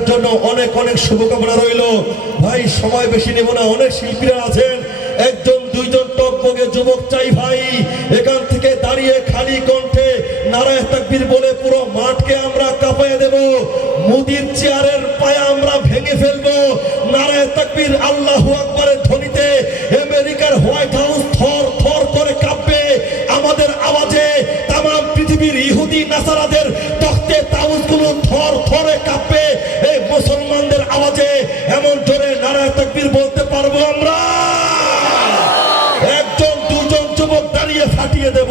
গানের জন্য অনেক অনেক শুভকামনা রইল। ভাই, সময় বেশি নেব না, অনেক শিল্পীরা আছেন। একজন, দুইজন টকবগে যুবক চাই ভাই। এখান থেকে দাঁড়িয়ে খালি কণ্ঠে নারায় তাকবীর বলে পুরো মাঠকে আমরা কাঁপাইয়ে দেব। মুদির চেয়ারের পায়া আমরা ভেঙে ফেলব। নারায় তাকবীর আল্লাহু আকবারের ধ্বনিতে আমেরিকার হোয়াইট হাউস থর থর করে কাঁপবে আমাদের আওয়াজে। তাম পৃথিবীর ইহুদি নাসারাদের তখতে তাউজগুলো থর, থরে কাঁপবে। ফাটিয়ে দেব।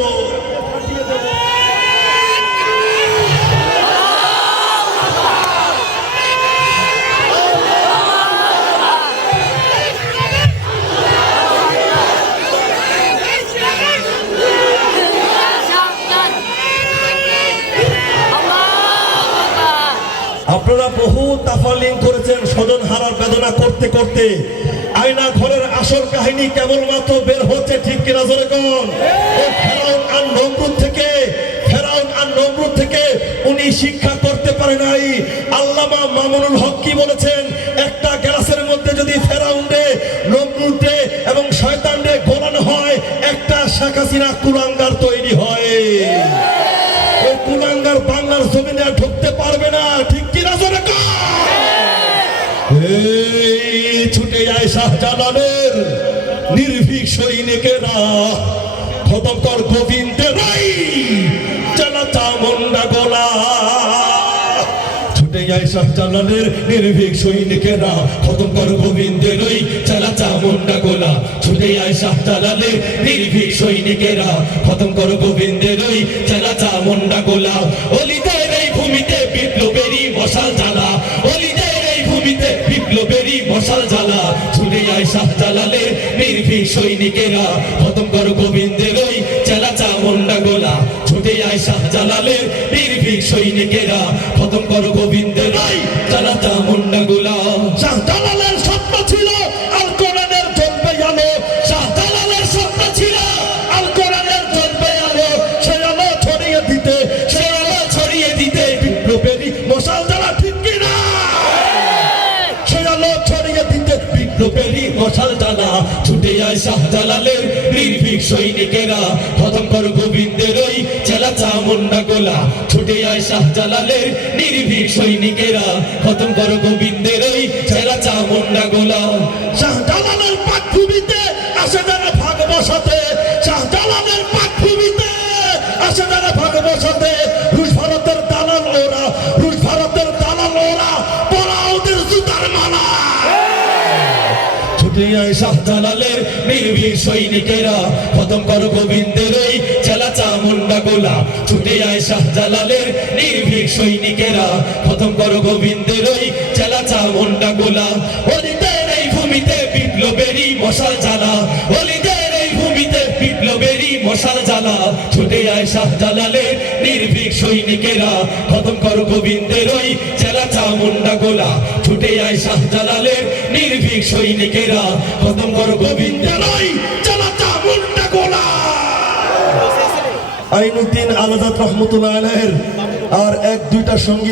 আপনারা বহু তাফালিং করেছেন স্বজন হারার বেদনা করতে করতে। আয়না ঘরের আসল কাহিনী কেবলমাত্র বের হচ্ছে ঠিক কিনা জোরে কোন? থেকে শিক্ষা করতে পারে নাই। হক কি বলেছেন? একটা মধ্যে যদি এবং শয়তান হয়, একটা তৈরি হয়। ছুটে যায় শাহজালালের নির্ভীক সৈনিকেরা। খতম কর গোবিন্দের রাই চালা চামুন্ডা গোলা। ছুটে যায় শাহজালালের নির্ভীক সৈনিকেরা খতম কর গোবিন্দের ওই চালা চামুন্ডা গোলা। ছুটে যায় শাহজালালের নির্ভীক সৈনিকেরা খতম কর গোবিন্দের ওই চালা চামুন্ডা গোলা। অলিদের নির্ভীক সৈনিকেরা খতম কর গোবিন্দের ওই চালা চামুন্ডা গোলা। ছুটে যায় শাহজালালের নির্ভীক সৈনিকেরা খতম কর গোবিন্দের বিপ্লবেরই মশাল জ্বালা, ছুটে যায় নির্ভীক সৈনিকেরা। খতম কর গোবিন্দের ওই চেলা গোলা, ছুটে যায় নির্ভীক সৈনিকেরা। খতম কর গোবিন্দের ওই চেলা গোলা। আসে ভাগ বসাতে আসে ভাগ বসাতে। রুশ ভারতের দালাল ওরা, রুশ ভারতের দালাল ওরা পরা জুতার মালা। ছুটে আয় শাহজালালের নির্ভীক সৈনিকেরা। খতম কর গোবিন্দের ওই চেলা চামুন্ডা গোলা ছুটে আয় শাহজালালের নির্ভীক সৈনিকেরা। খতম কর গোবিন্দের ওই চেলা চামুন্ডা গোলা অলিদের এই ভূমিতে বিপ্লবেরই মশাল জ্বালা। অলিদের এই ভূমিতে বিপ্লবেরই মশাল জ্বালা। ছুটে আয় শাহজালালের নির্ভীক সৈনিকেরা। খতম কর গোবিন্দের ওই চেলা চামুন্ডা গোলা ছুটে আয় শাহজালালের নির্ভীক সৈনিকেরা। খতম কর গোবিন্দ আইনুদ্দিন আলাদা রহমতুল্লাহ আর এক, দুইটা সংগীত